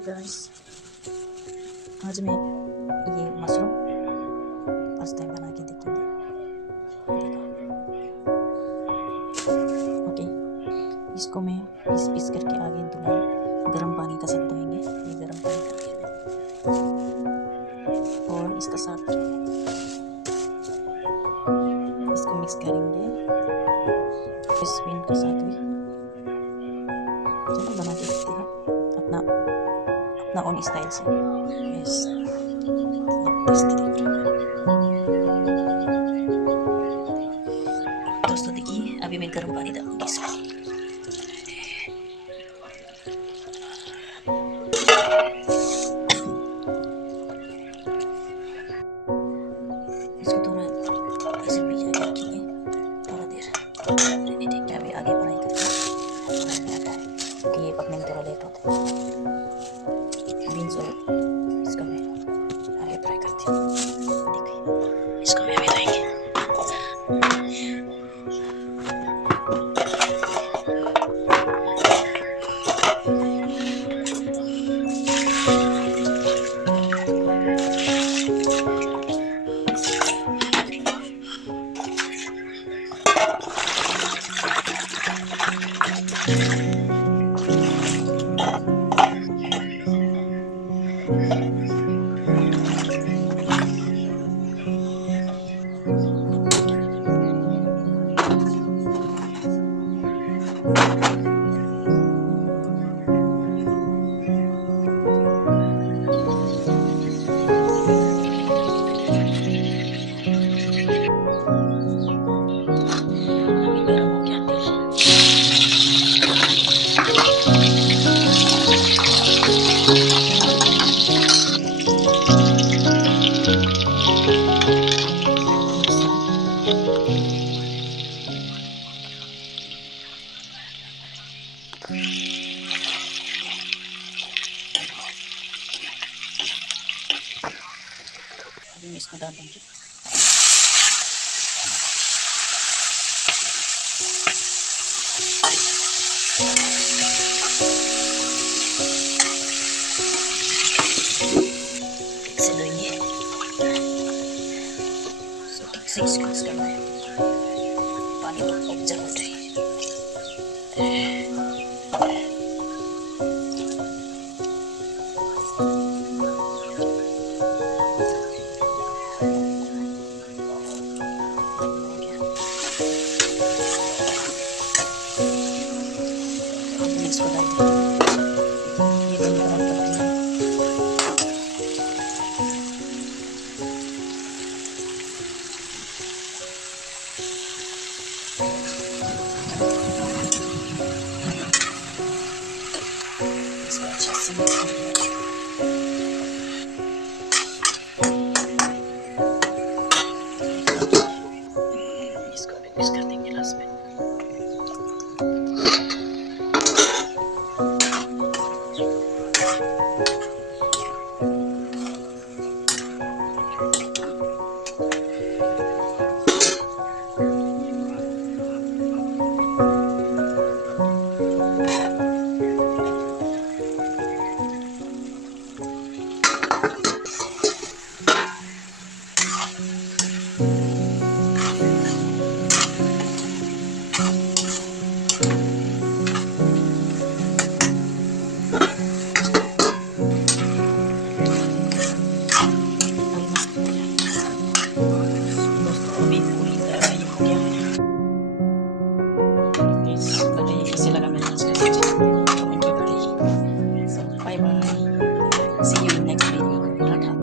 Guys, आज मैं ये मशरूम फर्स्ट टाइम बना के देखेंगे। ओके, इसको मैं पीस करके आगे गर्म पानी का साथ धोएंगे। ये गर्म पानी करके और इसका साथ इसको मिक्स करेंगे फ्रेशबीन के साथ भी। चलो बना के देखते हैं अपना ओन स्टाइल से। यस, दोस्तों देखिए, अभी मैं गर्म पानी डालूंगी इसमें। इसको थोड़ा ऐसे भिजा के रखेंगे थोड़ा देर रहने देंगे। अभी आगे पढ़ाई करते हैं क्योंकि ये पकने में थोड़ा लेट होता है। बीन्स और इसको मैं आगे फ्राई करती हूँ। देखिए, इसको मैं अभी धोएंगे। अभी मैं इसको डाल दूँगी। ठीक से धोएंगे, ठीक से इसको मिक्स करना है। पानी बहुत ऑब्जर्व होता है। इसको डाल ये बंद करा करती हूँ। इसको अच्छे से मिक्स करेंगे। इसको भी मिक्स कर देंगे लास्ट में।